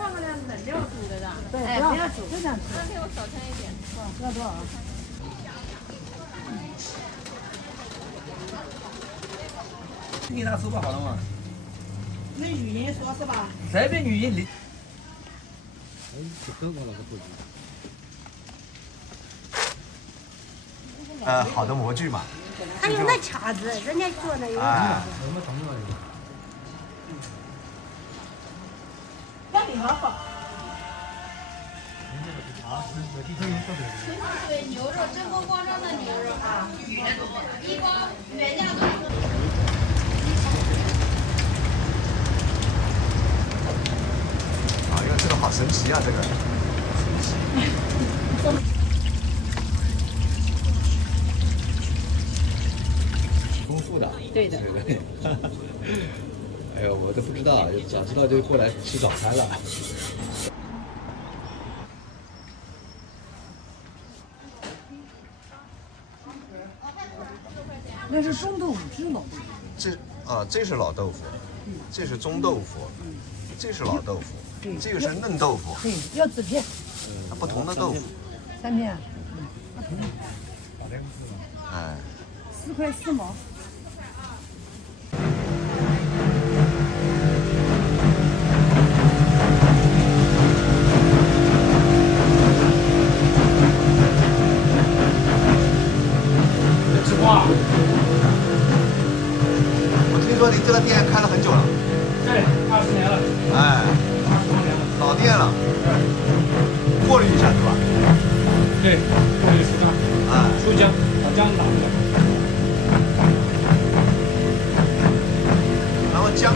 放个冷料煮的的。对，不要煮，就这样吃。那给我少称一点。要多少？给他收吧，好了嘛。那语音说是吧？这边语音里。好的模具嘛。他用那卡子，人家做的有。哎。那你好好。对，牛肉真空包装的牛肉啊，一包原价的。哎呀，这个好神奇啊，这个。丰富的。对的。对。哎呦，我都不知道，早知道就过来吃早餐了。那是中豆腐，是老豆腐。这是老豆腐，这是中豆腐，这是老豆腐，这个是嫩豆腐。对，要纸片。不同的豆腐。3片。哎。4块4毛。吃瓜。我听说你这个店开了很久了。对，20年了。哎。20多年了。老店了。过滤一下是吧？对，过滤出浆。啊。出浆，把浆打出来。然后姜。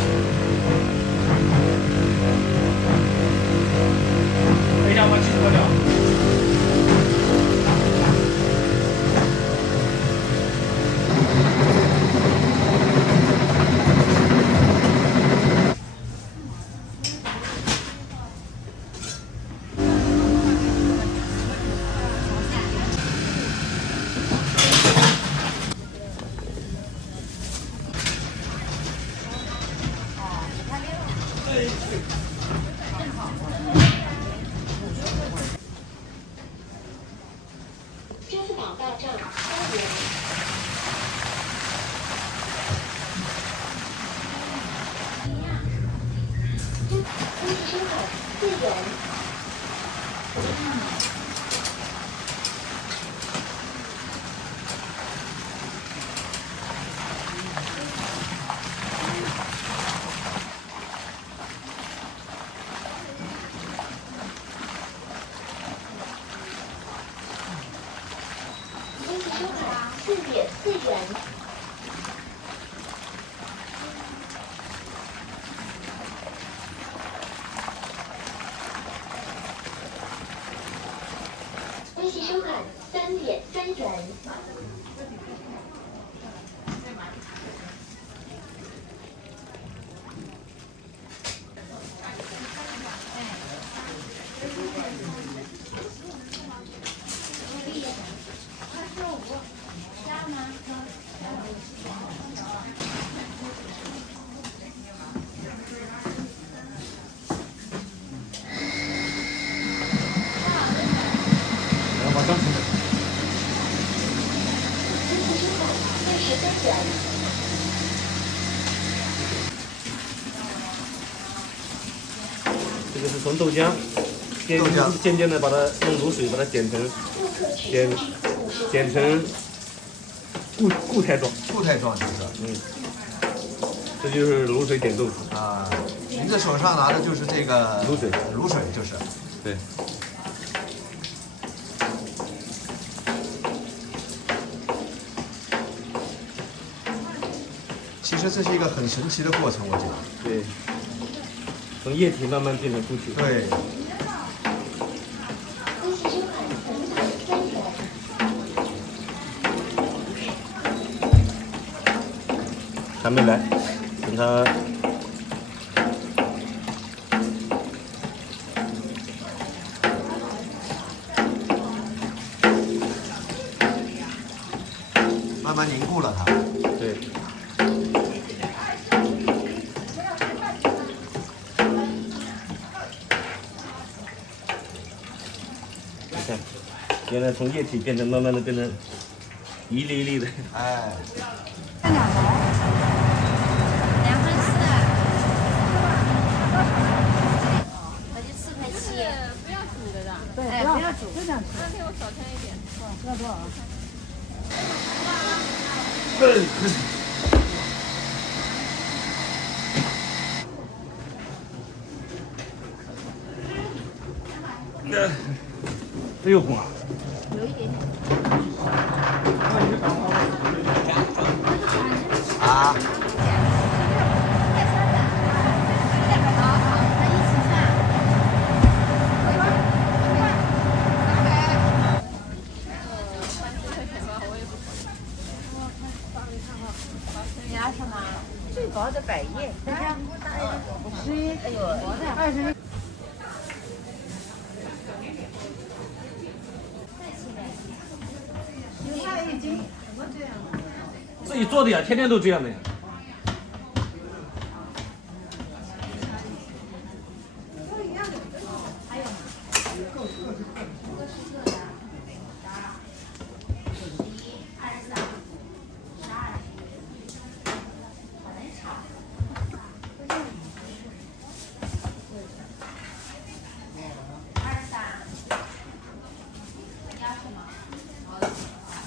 等一下，把鸡脱掉。支付宝到账3元。微信收款4元。微信收款4.4元。微信收款3.3元。然后把姜出来。微信收款63元。这个是从豆浆渐渐的把它用卤水把它剪成固态状。固态状就是。这就是卤水点豆腐。啊，您这手上拿的就是这个卤水就是。对。其实这是一个很神奇的过程，我觉得。对。从液体慢慢变成固体。对。微信收款3元。还没来，等它。慢慢凝固了它。对。看，原来从液体变成慢慢的变成一粒一粒的。哎，看2毛， 2块4，那就4块7。不要煮的的，对，哎不要煮，就这样吃。那天我少添一点。要多少？哎呦哇！有一点点。啊，最薄的百叶，你看，11，哎呦，20。自己做的呀，天天都这样的呀。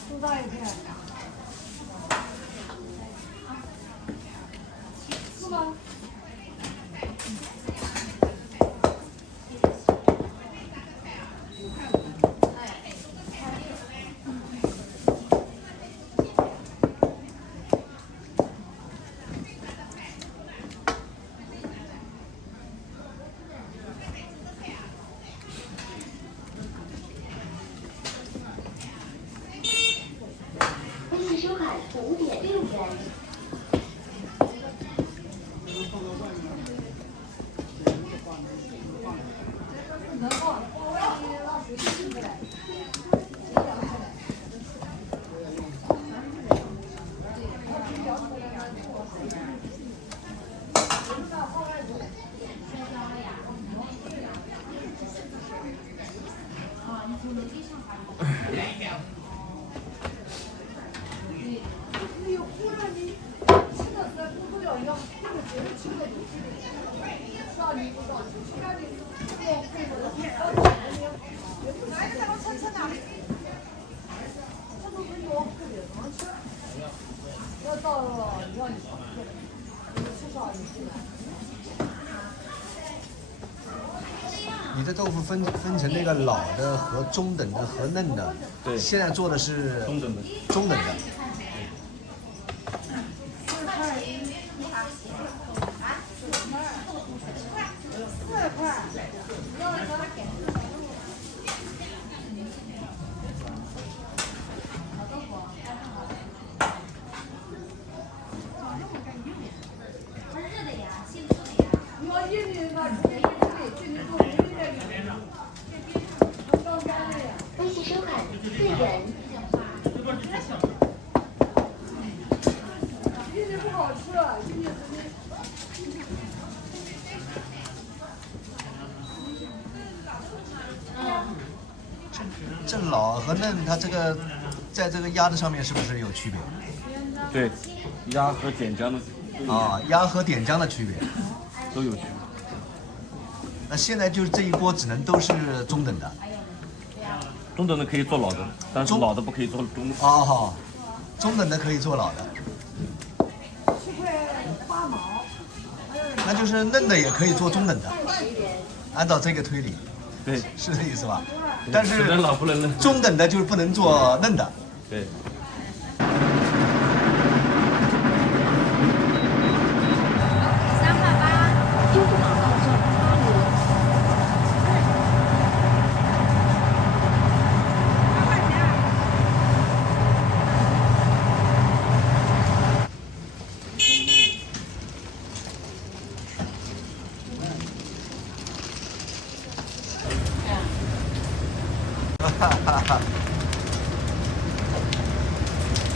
多大一片？是吗？微信收看5.6元。你的豆腐分成那个老的和中等的和嫩的。对现在做的是中等的。中等的。微信收看4元。玉米不好吃，玉米这老和嫩，它这个在这个压的上面是不是有区别？对，压和点浆的啊，压和点浆的区别。都有区别。那现在就是这一锅只能都是中等的。中等的可以做老的，但是老的不可以做中。哦，中等的可以做老的。 7块8毛。那就是嫩的也可以做中等的，按照这个推理，对，是这意思吧？但是只能老不能嫩。中等的就是不能做嫩的。对。支付宝到账8元。哈哈哈！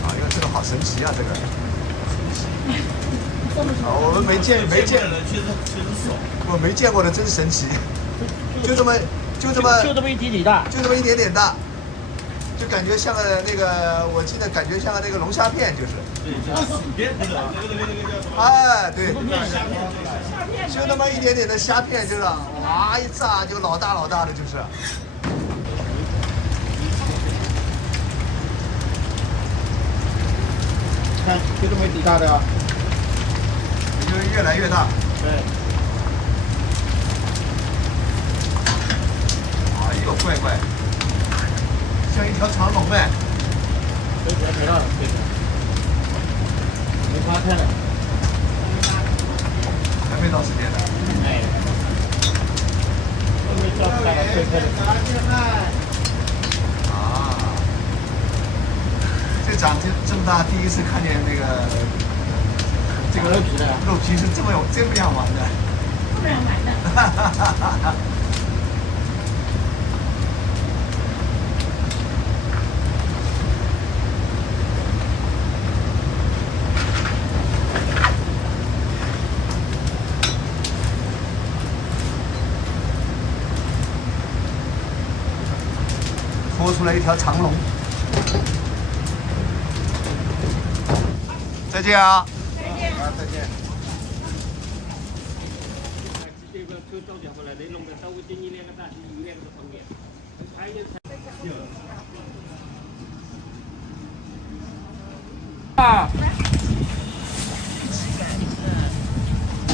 哎呦，这个好神奇啊，这个。啊，我们没见，我没见过的真神奇，就这么就这么一点点大，就这么一点点大，就感觉像个那个，我记得感觉像个那个龙虾片，就是。对，像薯片那个叫什么？哎，对，就那么一点点的虾片，就是哇一炸就老大老大的，就是。看，就这么一底大的啊。也就是越来越大。对。哎呦，怪怪，像一条长龙哎。腿太大了，对的。没法看了。还没到时间呢。哎。都没抓不到腿开的。啊。这长这么大，第一次看见那个这个肉皮的，肉皮是这么样玩的。这么样玩的。哈哈哈哈哈。拖出来一条长龙。再见啊！再见。啊，再见。这个抽到点回来，你弄个稍微近一两个大，有两个方面，还有。啊！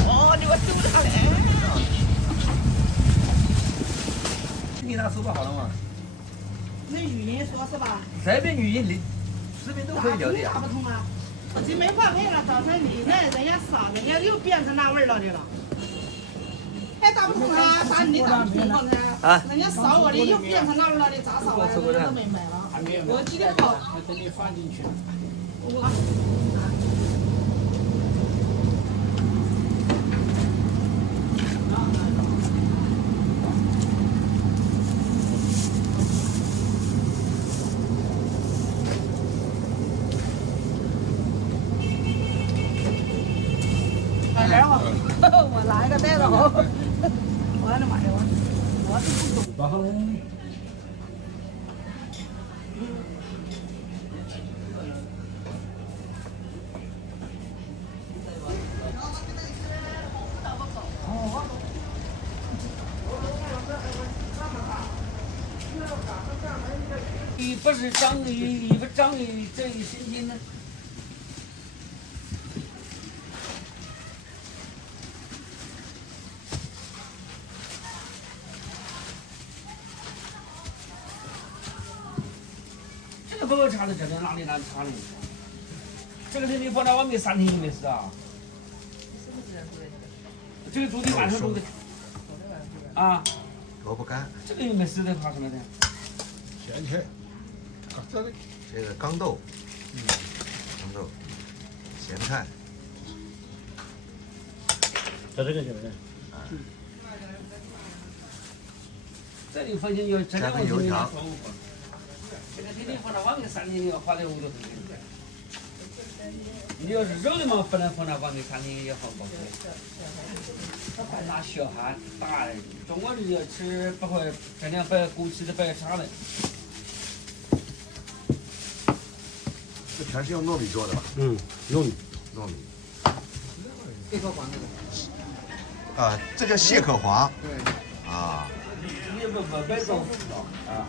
哦，你我收到了。你拿手把好了嘛？那语音说是吧？这边语音、视频都可以聊的呀。打不通啊！手机没换配了，早晨你那人家少，人家又变成那味儿了的了。还打不通啊？咋你打不通了呢？啊！人家扫我的又变成那味儿了的，咋扫啊？人家都没买了。我今天跑。等你放进去。我。我拿一个袋子好，我的妈呀！我是不懂。你不是涨一不涨一这一星期呢？这个不会查的，这个哪里难查的？这个你放在外面3天就没事啊。这个昨天晚上录的。啊。萝卜干。这个又没事的，怕什么的？咸菜，这里。这个缸豆，缸豆，咸菜。在这个里面。这里放心有这个油条。这个天天放在外面3天，你要花在屋头头。你要是肉的嘛，不能放在外面3天也好搞。那小孩大人，中国人要吃不会，尽量不要过期的，不要差的。这全是用糯米做的吧？嗯，糯米。这个黄的。啊，这叫蟹壳黄。对。啊。你不白豆腐啊？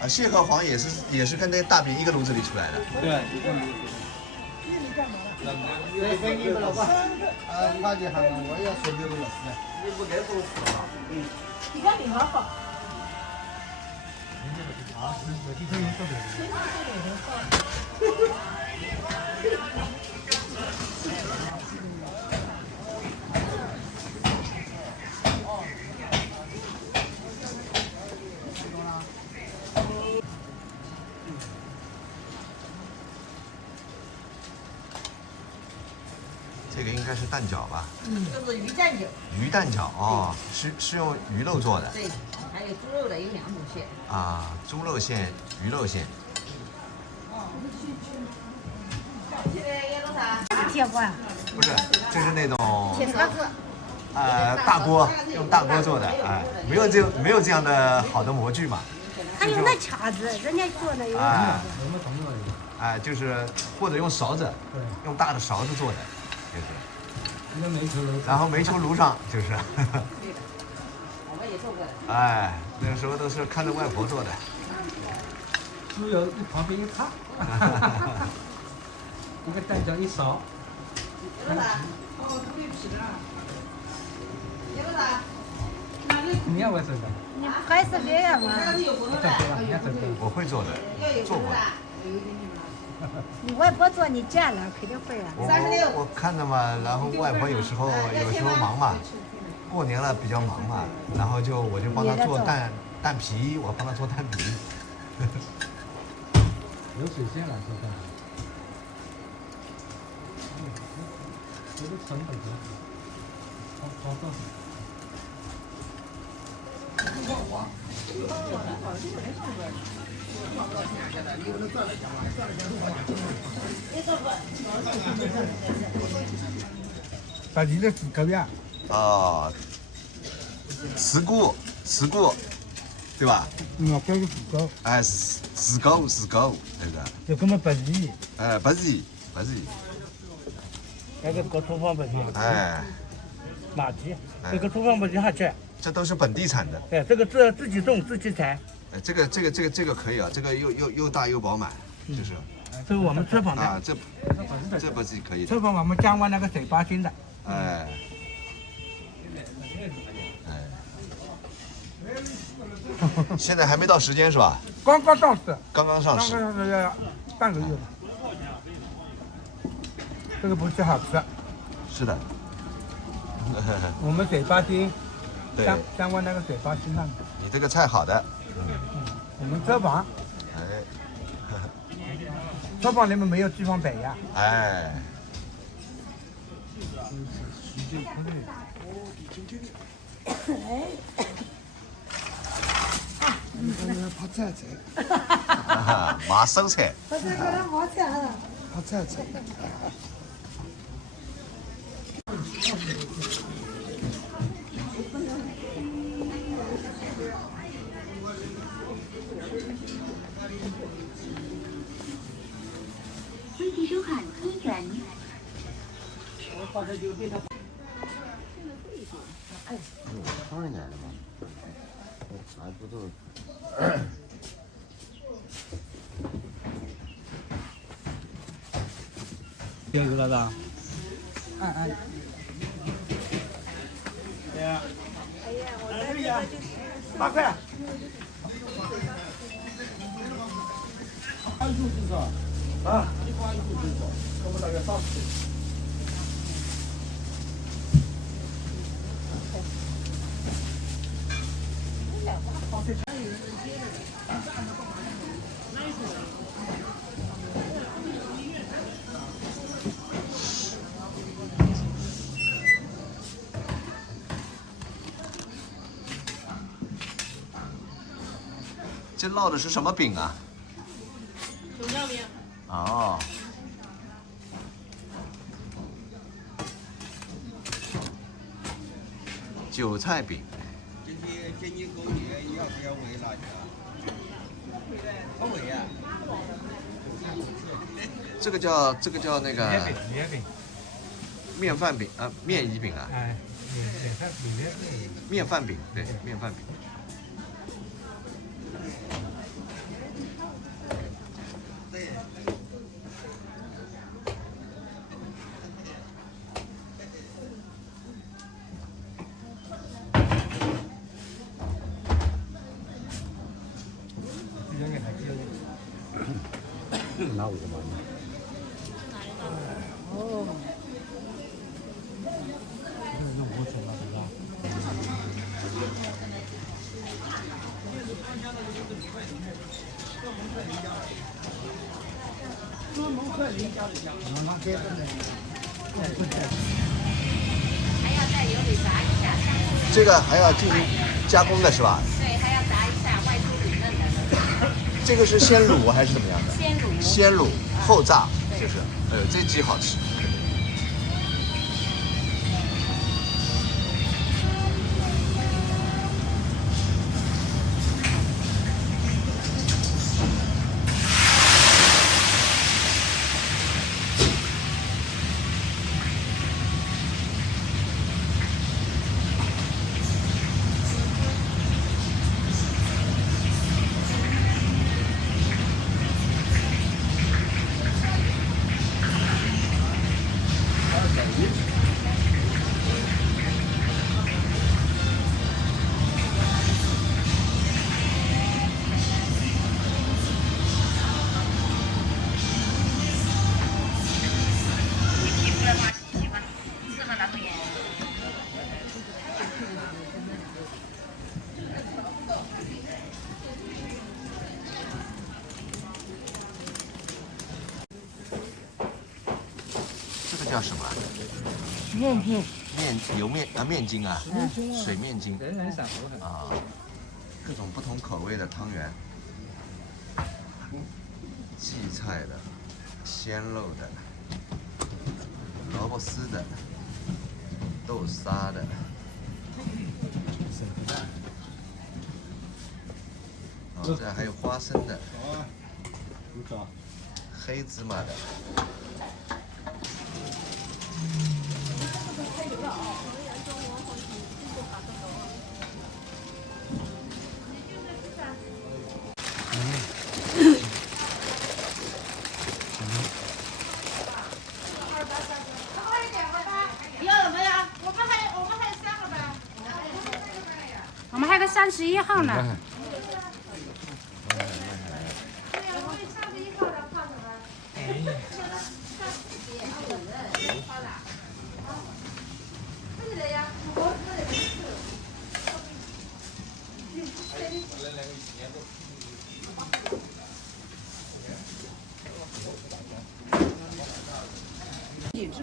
啊，蟹壳黄也是跟那个大饼一个炉子里出来的。对，一个炉子。给你们老婆。他就喊我要说6个小时。你不该不死啊？你看你好好。这个应该是蛋饺吧？这是鱼蛋饺。鱼蛋饺哦，是用鱼肉做的。对，还有猪肉的，有2种馅。啊，猪肉馅、鱼肉馅。铁锅啊？不是，这是那种。铁叉子。大锅，用大锅做的，哎，没有这样的好的模具嘛。他用的叉子，人家做的有。哎，就是或者用勺子，用大的勺子做的，就是。然后煤球炉上就是。我们也做过。哎，那个时候都是看着外婆做的。猪油旁边一插，一个蛋饺一勺。你要会做的？你还是这样嘛？我会做的，做过的。你外婆做你见了，肯定会啊。我看着嘛，然后外婆有时候忙嘛，过年了比较忙嘛，然后我就帮她做蛋皮，我帮她做蛋皮。流水线了，做蛋皮。这个成本多少？好多。把你的狗呀？啊，慈菇，对吧？嗯，这个是狗。哎，是狗，那个。就根本不是。哎，不是。那个搞土方不行。哎。马蹄，这个土方不行还吃。这都是本地产的。哎，这个自己种自己采。哎，这个可以啊，这个又大又饱满，就是。这是我们车房的。啊，这不是可以的。车房我们江湾那个水八星的。哎。现在还没到时间是吧？刚刚上市。刚刚上市要半个月吧。这个不是好吃。是的。我们水八星。对。江湾那个水八星上的。你这个菜好的。我们车房。哎。车房里面没有地方摆呀。哎。泡菜菜，麻手菜。我这个毛菜了。泡菜菜。微信收看1元。当然来了嘛，还不都。有一个了吧？对呀。哎呀，我在这个就是8块。啊，我们大概30。这烙的是什么饼啊？手烙饼。哦。韭菜饼。今天给你过年，要不要围辣椒？不围啊。这个叫那个面饭饼啊，面衣饼啊。哎，面饭饼，对，面饭饼。拿5毛。哦。那我走了，是吧？这个还要进行加工的是吧？对，还要炸一下，外酥里嫩的。这个是先卤还是怎么样的？先卤。先卤后炸，就是，这鸡好吃。叫什么？面筋。面筋啊，水面筋。啊，各种不同口味的汤圆，荠菜的、鲜肉的、萝卜丝的、豆沙的。哦，这还有花生的，黑芝麻的。要什么呀？我们还有3个呗。我们还有个31号呢。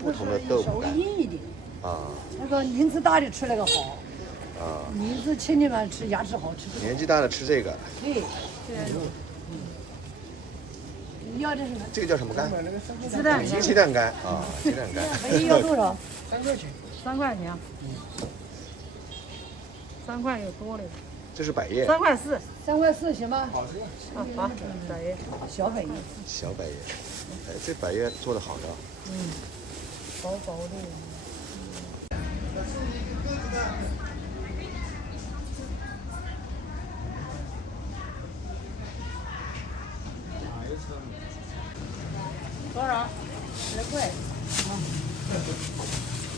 不同的豆腐干硬一点。啊那个年纪大的吃那个好，啊，年纪轻的嘛吃牙齿好吃。年纪大的吃这个，对，你要的是什么？这个叫什么干？鸡蛋干。鸡蛋干啊，鸡蛋干。你要多少？3块钱。3块钱。3块有多了。这是百叶。 3块4。3块4行吗？好，百叶，小百叶。小百叶，哎，这百叶做的好的。薄薄的。多少？10块。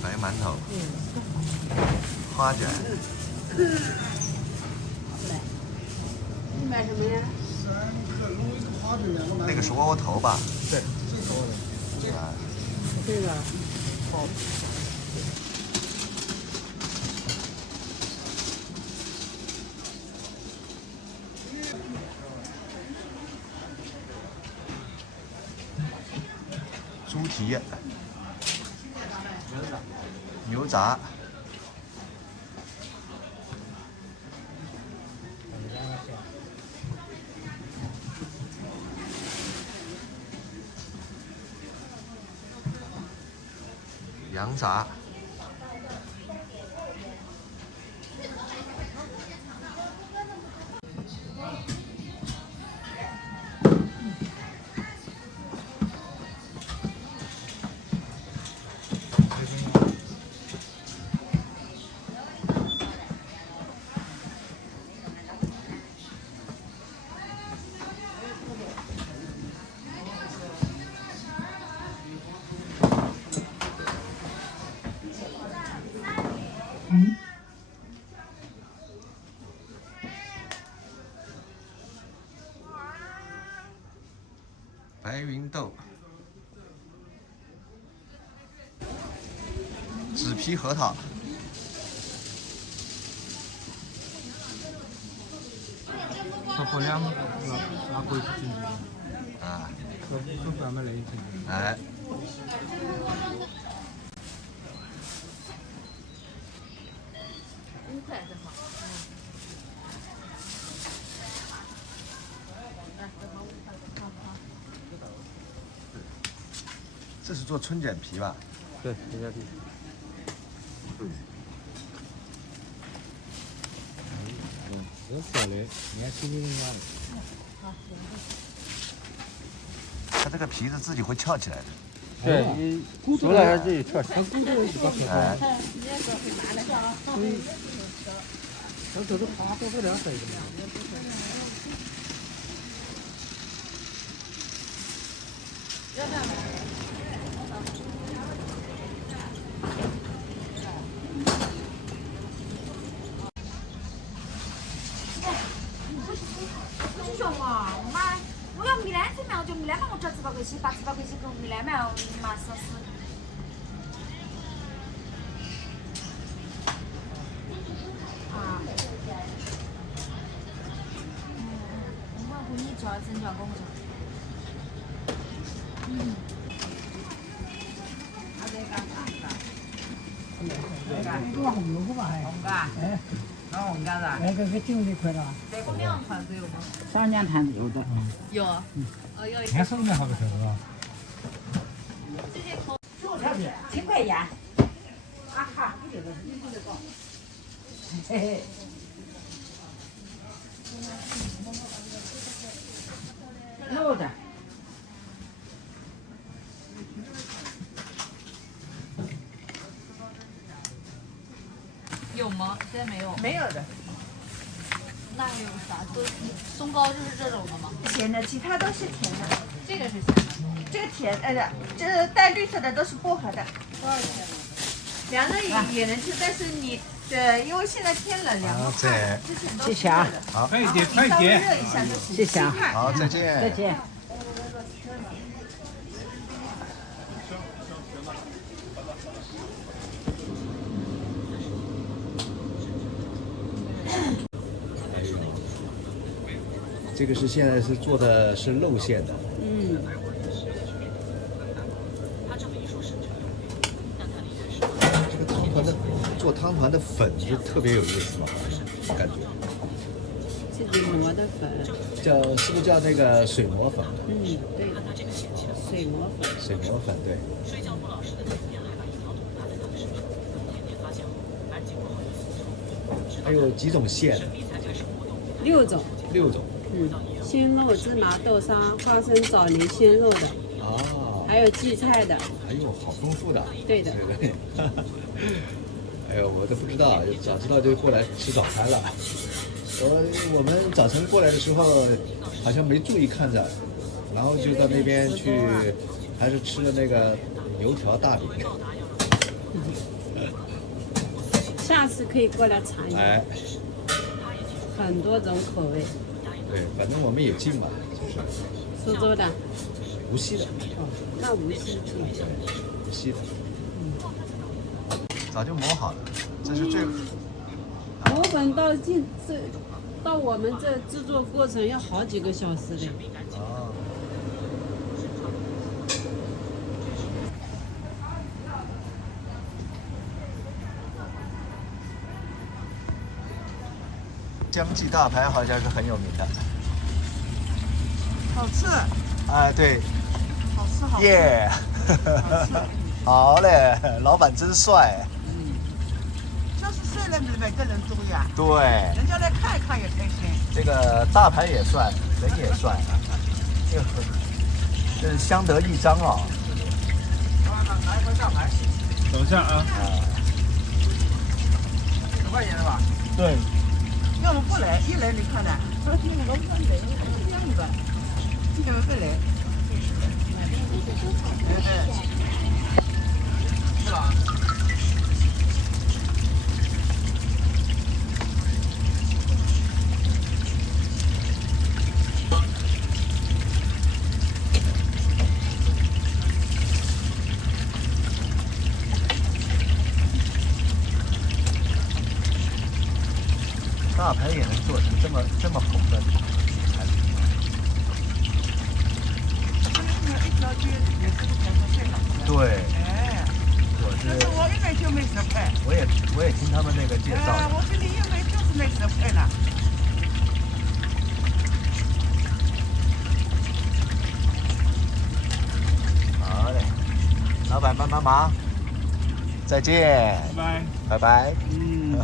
白馒头。花卷。你买什么呀？那个是窝窝头吧？对，啊，这个好。猪蹄、牛杂。羊杂，白芸豆，纸皮核桃，好两个，拿回去进去。啊，都专门来进去。哎，这是做春卷皮吧？对，春卷皮。这小的，你看轻轻的样它这个皮子自己会翘起来的。对，熟了它自己翘起来。哎，它这是爬不了水的。就米兰嘛，我这200块钱，800块钱跟米兰嘛，嘛是。啊。我你叫真叫公叫。嘛红油嘛还。红噶。哎。那红噶的。那个经理块了。这个两坛子有吗？3两坛子有的。有啊。要一。还是那好个是吧？这些头。 10块钱。啊哈，你这个高。嘿嘿。肉的。 有吗？现在没有。没有的。那还有啥？都松糕就是这种的吗？咸的，其他都是甜的。这个是咸的。这个甜，这带绿色的都是薄荷的。多少钱？凉的也能吃，但是你因为现在天冷，凉的快。谢谢啊。好，快一点，快一稍微点。热一下就行。谢谢啊。好，再见。再见。 这个是现在是做的是肉馅的。嗯。这个汤团的做汤团的粉就特别有意思嘛，感觉。是什么的粉？是不是叫那个水磨粉？嗯，对的。水磨粉。水磨粉对。还有几种馅？6种。6种。 嗯，鲜肉、芝麻豆沙、花生、枣泥鲜肉的，哦，还有荠菜的。哎呦，好丰富的。对的。对。哎呦，我都不知道，早知道就过来吃早餐了。我们早晨过来的时候，好像没注意看着，然后就到那边去，还是吃了那个油条大饼。下次可以过来尝一下。哎。很多种口味。 对，反正我们也近嘛，就是。苏州的。无锡的。哦，那无锡近。无锡的。早就磨好了，这是最。磨粉到我们这制作过程要好几个小时的。哦。江记大排好像是很有名的，好吃。哎，对，好吃好吃。耶，好嘞，老板真帅。就是虽然每个人多呀。对。人家来看一看也开心。这个大排也帅，人也帅，这是相得益彰啊。来一块大排。等一下啊。10块钱是吧？对。 要么不来，一来你看的，说听我不来，这样的，你们不来，是吧？大排也能做成这么红的产品。对。哎。但是我一买就买10块。我也听他们那个介绍。我这里一买就是买10块了。好嘞，老板帮帮忙，再见。拜拜。拜拜。嗯。